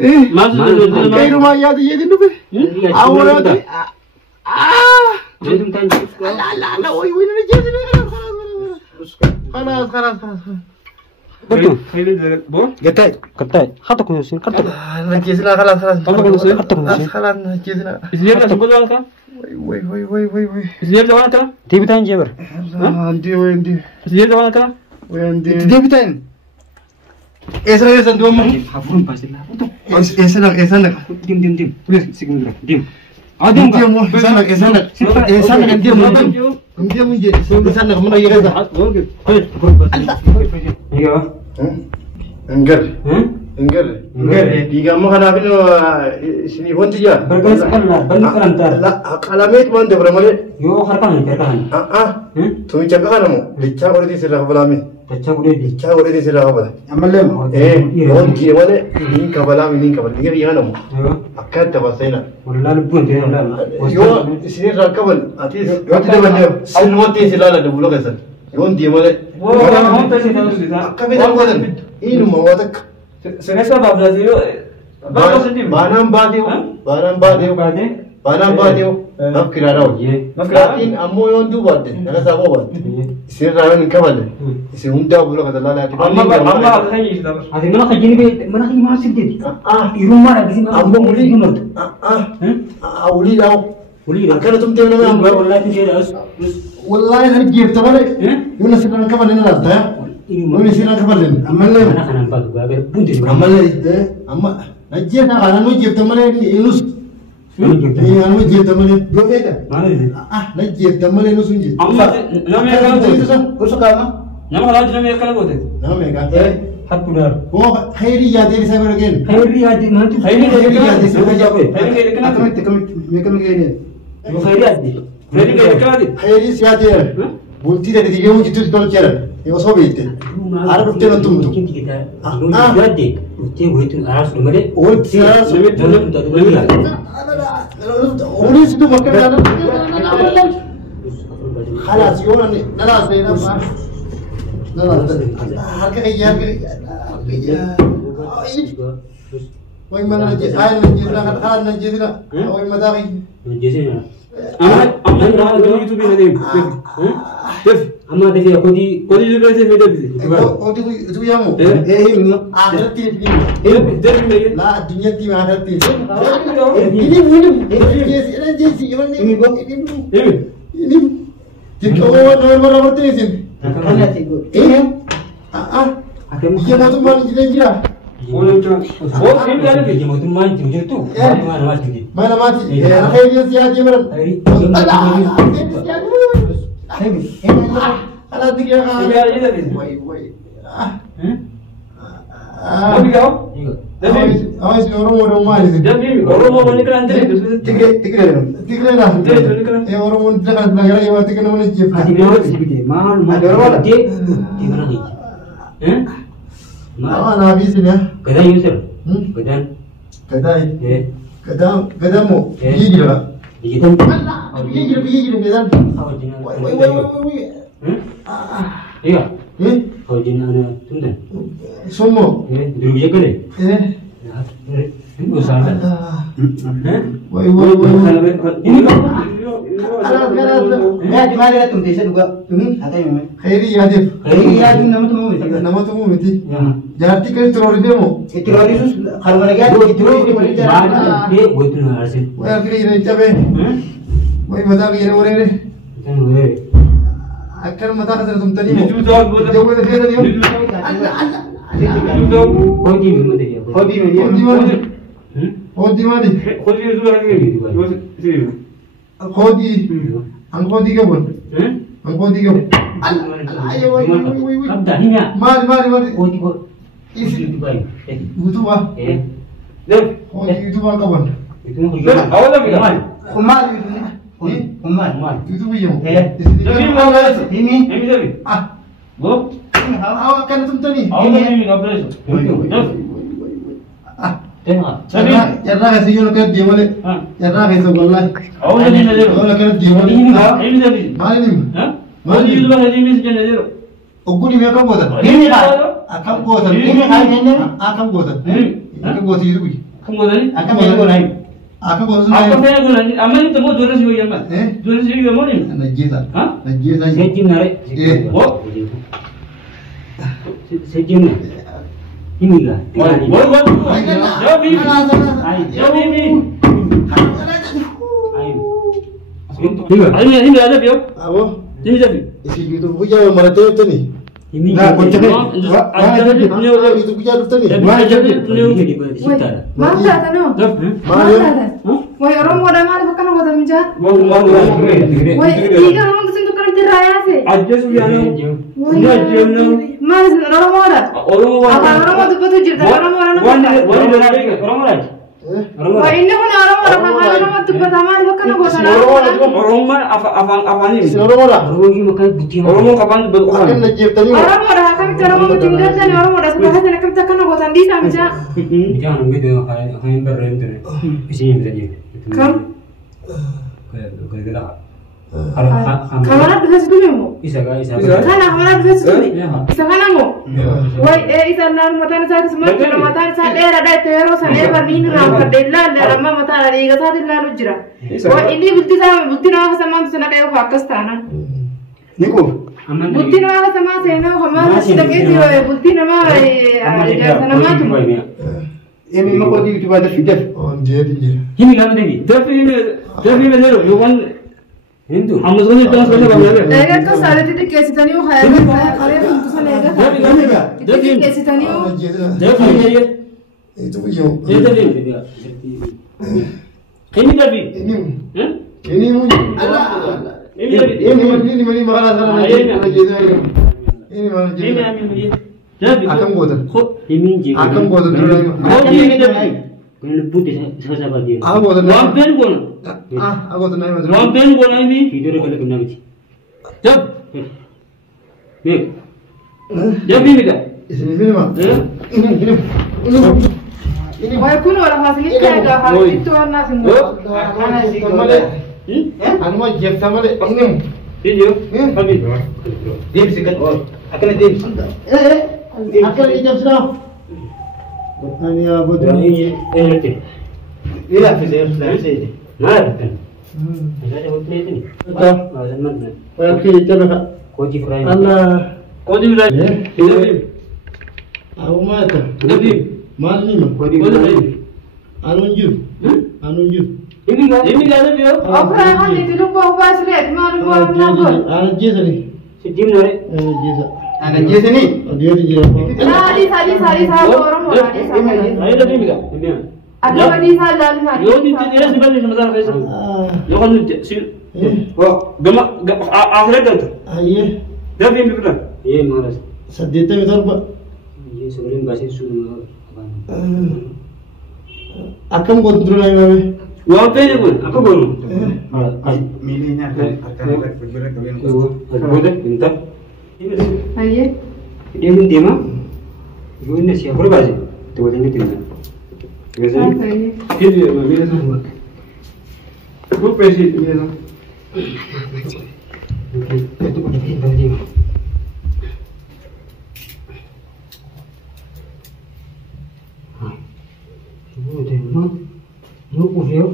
ما غير ما يادي يدي نبي أولادي لا لا لا وي وين نجيز خلاص خلاص خلاص betul بو ketai kata kunusin kata نجيزنا خلاص خلاص kata kunusin خلاص نجيزنا إسلام لا سبب ولا كا وي وي وي وي وي إسلام ده ولا كا tibi tan jeber عندي وين دي إسلام ده ولا كا وين دي دي بتاعين اسرع اسرع دوما hafun pasti lah betul اسرع اسرع dim please sigim dulu dim ادم دي مو اسرع اسرع اسرع دي مو دي مو جي اسرع من يغدا iya انقر انقر ديغا ما خنا بنو سني فونت جا berkas karena banyak kerantar لا كلاميت ما ندبر مالي yo harkan تو جاكا نمو لچا وردي سلا بلامي baca udah di لچا وردي سلا بلا amalem وان كي ولا نين كبلامي نين كبل ديغا يانا مو ayo اكاد تبسينا والله لبون dia udah يو سني ركبل اتيس يو تدبر سنوتي سلا لا دبلو كسن يون دي مالي هم تسي تنسي كبي دبر إنه ما واتك سنسا بابلا زيو بانام باديو بانام باديو بانام باديو نفكر على وجه لكن أمو يوم دو بعد أنا سابو بعد يصير رايون كمال يصير هم دا بقولك هذا لا لا أما خيي هذه mana kajini be mana kajini masih jadi iruma ada sini أمو ولي أولي لاو ولي أكان تم تيمنا ما أمو والله تجي والله هرجيب تمالي يوم نسيرنا كمال لنا لا يوم نسيرنا كمال لنا أمالي mana kan nampak gua agar buntu أمالي ده أما نجيب أنا نجيب تمالي ينوس أنا نجيب تمالي دو فيدا mana ini نجيب تمالي ينوس نجيب أما نعم يا كلام itu san kursus kamu نعم خلاص نعم يا كلام قلت nama mereka hatu dar oh khairi ya dari saya bergen khairi hadi nanti khairi ya dari saya jago خيري كده كلام mereka begini yo khairi hadi خيري كده كلام khairi siapa ya bulti dari tiga uji itu sekolah kira yang sobe itu Arab itu nanti tuh mungkin kita jadi uti gue itu Arab sudah mere oh siapa سميت oh itu makan ada خلاص يوم نلاص بينا نلاص harga iya وي ما نجي آي نجي لنا خلاص نجي لنا وي ما داعي jadi أما أنا ده يوتيوب هذا كيف ama ada dia kodi كل اللي بيجي في ده بيجي oh itu yang mau akhirat ini ده بيجي لا dunia di akhirat ini ini jika orang orang berarti sih ini dia mau main gila dia mau main jujur tuh mana mati mana mati akhirnya siapa yang berat kalau tiga kali woi ده بيجي awis orang mana sih ده بيجي orang mau balik kan ده tiga lah orang mau dekat negara yang tiga nama ni hadi mau sih mahal ada orang dia di mana nih mana habis ini ya kada user kada kada mau gigi lah kita gigi kada woi iya kau jenis anak tunda semua dulu bisa kene itu salah woi ini kan di mana tuh desa juga ada yang khairi ya def khairi ya tuh nama tuh mau mati jadi kan teror dia mau teroris kalau mereka teroris di mana mana dia gue tuh ngasih woi akhirnya ini cabe woi mata kira orang ini akan mata kata tuh tadi mau jauh dari sana nih kau di mana dia Khodi mana? خذ في زور هذه Khodi, ang khodi ka bon? Ang khodi ka bon? Ayo, woi. Abda ni ya. Mari. Khodi ko. Isi, Itu baik. butuh ba? ده Khodi itu ba ka bon? Itu mah لا أولا بيجي kumal kumal Itu ba yung? ده في ما بس ini إيه ده بي بو Awak kan tum tani. أولا بيجي قبل ده tengok. Yarra kasi yun ka di mali. Yarra kasi wallahi. أولا بيجي ده Wala ka di mali. إيه ده بي Mali nim. ها ما دي يدور هذه ميز جنة ده Oguni me kam goda. ini kan Akam goda. ini kan ini Akam goda. Akka gooti jiru biyya. Kan godhani? Akka meeshaa godhani. Akka gooti sun. Akka meeshaa godhani. Amma inni immoo ijoollee si wayyaa maal? Ijoollee si wayyaa maal inni? Najjeesa. Ha? Najjeesa. Sejjimna re. Oh. Sejjimna. Himiga. Wal. Jawab ini. Jawab ini. Ini ada bio. Abo. Ini jadi. Isi YouTube punya mana tahu tu ni? Himiga. YouTube punya tu ni. Mana jadi? Maaf tak tahu. Woi orang mau dah mana bukan mau dah menjat. Woi tiga orang tu sentuh kan teraya sih. Aja suliano. Ini aja no. Mas orang mau dah. Orang mau tu betul jadi orang mau orang. Orang mana? Woi ini pun orang mau tu pertama bukan mau dah. Orang mana apa ni? Isi orang mana? Rugi makan buti. Orang mau kapan berdoa? Akan najib tadi. Orang mau dah kami cara mau tinggal dan orang mau dah sebelah sana kami takkan mau tandi sama saja. Jangan begitu, kalian berrendam. Sini saja. Kam? Kira-kira. Kamera bisa sedulur mu? Isa. Kana kamera bisa sedulur. Isa kana mu? Woi isa nan matan saat semua kita matan saat era ada terus ada berbina ram kadella ram matan ada iga saat lalu jira. Woi ini bukti nama sama sana kayak Pakistan. Niko. Bukti nama sama saya nama sudah gitu bukti nama sana macam. Ini mau kau di YouTube ada video. Oh jadi. Himiga mana ni? Tapi ini dulu, you want Hindu. हम लोग ने ट्रांसफर कर दिया है लेगा तो सारे तीन कैसे तनी वो खाएगा खाए तो सा लेगा तीन कैसे तनी वो जब ये Itu punya. ये तभी ini tadi Ini mu. ini tadi Ini mana sana najib. Ini mana ini najib. ambil dia jadi Akan gotan. Himinji. Akan gotan tu lagi. oh ini tadi Kalau putih saya bagi. Aku gotan. lampen guna Aku gotan naik macam. lampen guna ini Video kalau kena macam. jab Mek. jab ini kan Ini mah. Ini. Woi kuno orang masih kita agak hal itu anak semua. Anu mah jeb sama le. Ini. video habis Dia bisa kan? Akan dia bisa. Akan ijab sudah. Ani abu tu. Ini nanti. Dia bisa selesai. Nah, kan. Saya buat ni. Betul. Macam mana? Okey, coba kak. Koji fry. Allah. kau di mana ini Aku mah tu. tadi Mal ni mah. kau di mana Anunjur. Anunjur. ini kan ada video Apa yang itu lu bawa bahas lihat malu bawa nak. Anak jesa ni. Sejim nore. Jesa. Anak dia sini. Dia tu je. Nah di sana orang mau di sana. ayo tadi ini kan Ini. Ada di sana lalu yo di sini sebenarnya sebentar saya yo kan si oh gama akhirnya kan Ayah. jadi ini betul Iya, malas. Sadita betul pak. Iya, sebelum kasih suruh Akan kontrol lagi mami. lampen itu apa baru Milihnya akan bergerak kalian. boleh minta Ayah. Dia minta mah. Gue ini siapa berbahasa? Tuh ini tinggal. Biasanya. Apa ini? video video sama gue pesi video Itu punya pintar dia. Udah, mau. Lu video.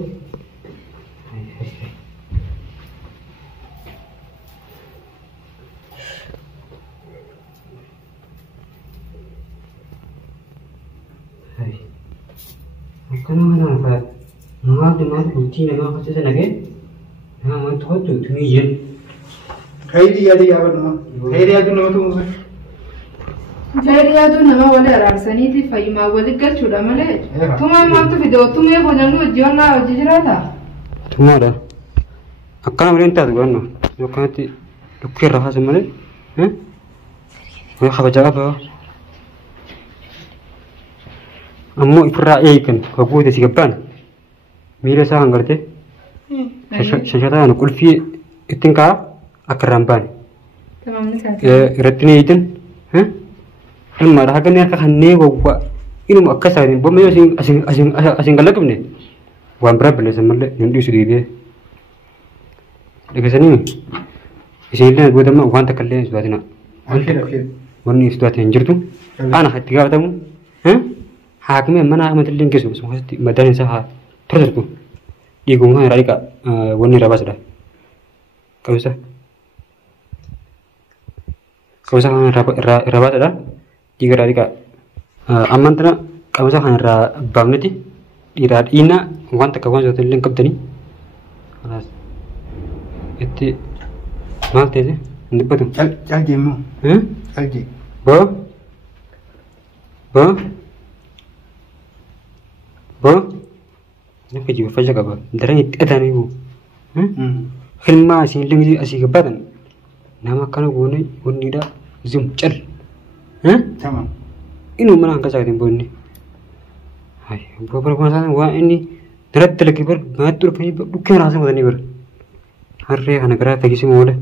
Hai. Karena apa? Nggak dengar kunci nama apa saja lagi? Nah, tuh tuh tumijen. Khairi apa nama? Khairi itu nama tu. Jadi tu nama wala rasani ti fahima wala gal chuda male. Tumai mam tu video tumai bojan lu jiwan na jijra tha. Tomorrow. Akan merintah tu kan? Lokasi ti lukir rasa semale. Wah, apa jaga apa? Amu ipra ikan, kabu tu siapa? Mira sah anggar te. Saya tahu kulfi itingka akaramban. Tamam ni sa. Retni itin. Amma dah kan yang kahane gua ini mau kasar ni, bom yo asing galak ni. Wan berapa ni semalle yang di sini dia. Dekat sini. Isinya gua dah wan tak kalian sebabnya. Akhir. Wan ni sudah anjir tu. Anak hati kau tahu. haakimee mana amantillee hin geessu akkasumas madaan isaa haa turturtu dhiigummaa irraa dhiqa wanni irraa baasadha qabisa kan irraa baasadha dhiiga irraa dhiqa ammaan tana qabisa kan irraa baafnetti dhiiraa dhiinaa waan takka waan soota illee hin qabdanii itti maal ta'e hin dubbatu calqii immoo calqii boo Nafti juga fajak apa? Darah itu ada nih bu. Hilma asing lagi asing kebadan. Nama kana guni dah zoom cer. Sama. Ini mana angkat sakit ibu ini? Hai, beberapa masalah wah ini darah terlebih ber, ngatur punya bukan rasa macam ni ber. Hari anak kerja pergi semua dah.